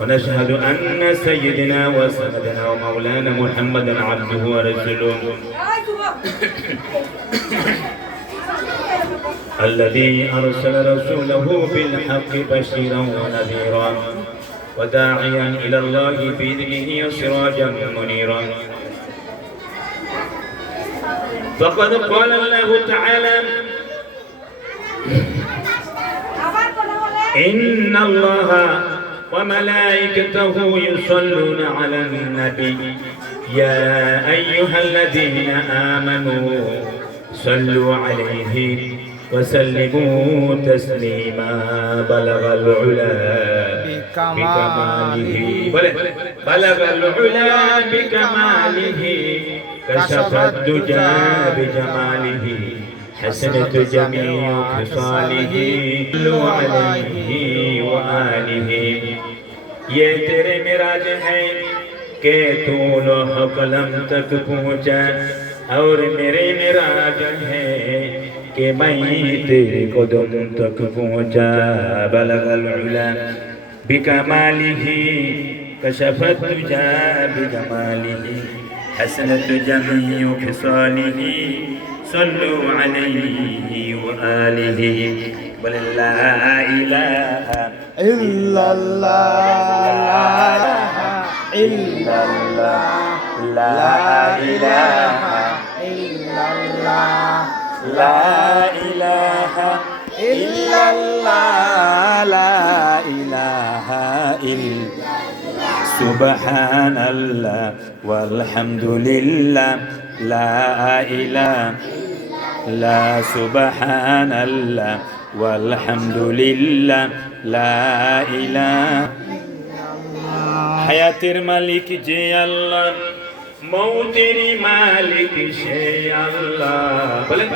ونشهد أن سيدنا وسندنا ومولانا محمدا عبده ورسوله. الذي أرسل رسوله بالحق بشيرا ونذيرا وداعيا إلى الله بإذنه وسراجا منيرا. فقد قال الله تعالى إن الله وملائكته يصلون على النبي. يا أيها الذين آمنوا صلوا عليه وسلموا تسليما بلغ العلا بكماله. بلغ العلا بكماله. كشف الدجى بجماله حسنت جميع خصاله. صلوا عليه ये तेरे मिराज है के तू लोह कलम तक पहुँचा, और मेरे मिराज है कि मैं तेरे कदम तक पहुँचा। बलगल बिकमालिही कशफत तुझा बिकमालिही हसनत जमी खिसालिही सल्लु अलैहि व आलिही। بل لا إله إلا الله. لا إله إلا الله. لا إله إلا الله. لا إله إلا الله. لا إله إلا سبحان الله. والحمد لله لا إله لا سبحان الله والحمد لله لا إله হায়াতের মালিক যে আল্লাহ মৌতের মালিক সে আল্লাহ বলেন